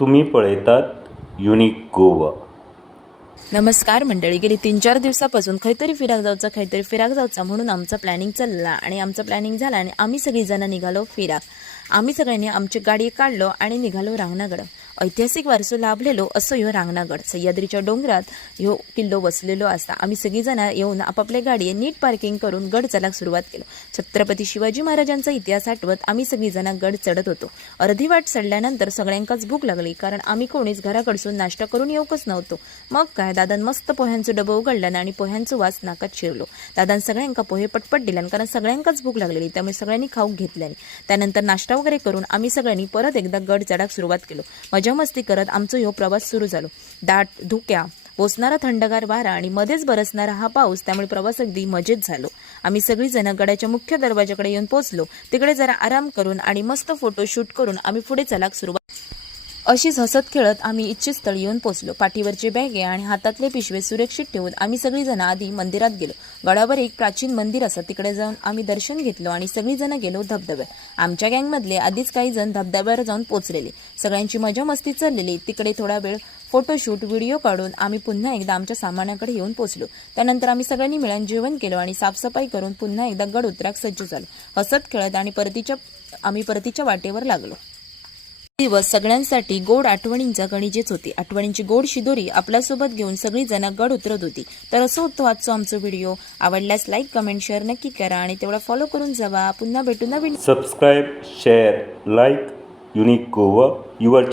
तुम्ही पळयतात युनिक गोवा. नमस्कार मंडळी गेली तीन चार दिवसापासून खैतरी फिराक जाऊचा खैतरी फिराक जाऊचा म्हणून आमचा प्लॅनिंग चालला आणि आमचा प्लॅनिंग झाला आणि आम्ही सगळी जण निघालो फिराक. आम्ही सगळ्यांनी आमची गाडी काढलो आणि निघालो रांगणागड ऐतिहासिक वारसो लाभलेलो असो ह्यो रांगणागड. सह्याद्रीच्या डोंगरात ह्यो किल्लो वसलेलो असता आम्ही सगळी जण येऊन आपापल्या गाडये नीट पार्किंग करून गड चलाक सुरुवात केलो. छत्रपती शिवाजी महाराजांचा इतिहास आठवत आम्ही सगळी गड चढत होतो. अर्धी वाट चढल्यानंतर सगळ्यांकाच भूक लागली कारण आम्ही कोणीच घराकडसून नाश्ता करून येऊकच नव्हतो. मग काय दादान मस्त पोह्यांचं डबं उघडल्यान आणि पोह्यांचं वास नाकात शिरलो. दादान सगळ्यांका पोहे पटपट दिल्यान कारण सगळ्यांकाच भूक लागलेली त्यामुळे सगळ्यांनी खाऊक घेतल्याने. त्यानंतर नाश्ता वगैरे करून आम्ही सगळ्यांनी परत एकदा गड चढाक सुरुवात केलो. मजा मस्ती करत आमचो ह्यो प्रवास सुरू झालो. दाट धुक्या ओसणारा थंडगार वारा आणि मध्येच बरसणारा हा पाऊस त्यामुळे प्रवास अगदी मजेत झालो. आम्ही सगळी जण गडाच्या मुख्य दरवाजाकडे येऊन पोहोचलो. तिकडे जरा आराम करून आणि मस्त फोटो शूट करून आम्ही पुढे चलाक सुरुवात अशीच हसत खेळत आम्ही इच्छित स्थळी येऊन पोचलो पाठीवरचे बॅगे आणि हातातले पिशवे सुरक्षित ठेवून आम्ही सगळीजण आधी मंदिरात गेलो. गडावर एक प्राचीन मंदिर असं तिकडे जाऊन आम्ही दर्शन घेतलो आणि सगळीजण गेलो धबधब्यात. आमच्या गँगमधले आधीच काही जण धबधब्यावर जाऊन पोचलेले सगळ्यांची मजा मस्ती चाललेली. तिकडे थोडा वेळ फोटोशूट व्हिडिओ काढून आम्ही पुन्हा एकदा आमच्या सामानाकडे येऊन पोचलो त्यानंतर आम्ही सगळ्यांनी मिळून जेवण केलं आणि साफसफाई करून पुन्हा एकदा गड उतराक सज्ज झालो. हसत खेळत आणि परतीच्या आम्ही परतीच्या वाटेवर लागलो. दिवस सगळ्यांसाठी गोड आठवणींचा गणिजेच होती. आठवणींची गोड शिदोरी आपल्यासोबत घेऊन सगळी जण गड उतरत होती. तर असं होतो आजचा आमचा व्हिडिओ. आवडल्यास लाईक कमेंट शेअर नक्की करा आणि तेवढा फॉलो करून जावा. पुन्हा भेटू नवीन subscribe share like unique Goa your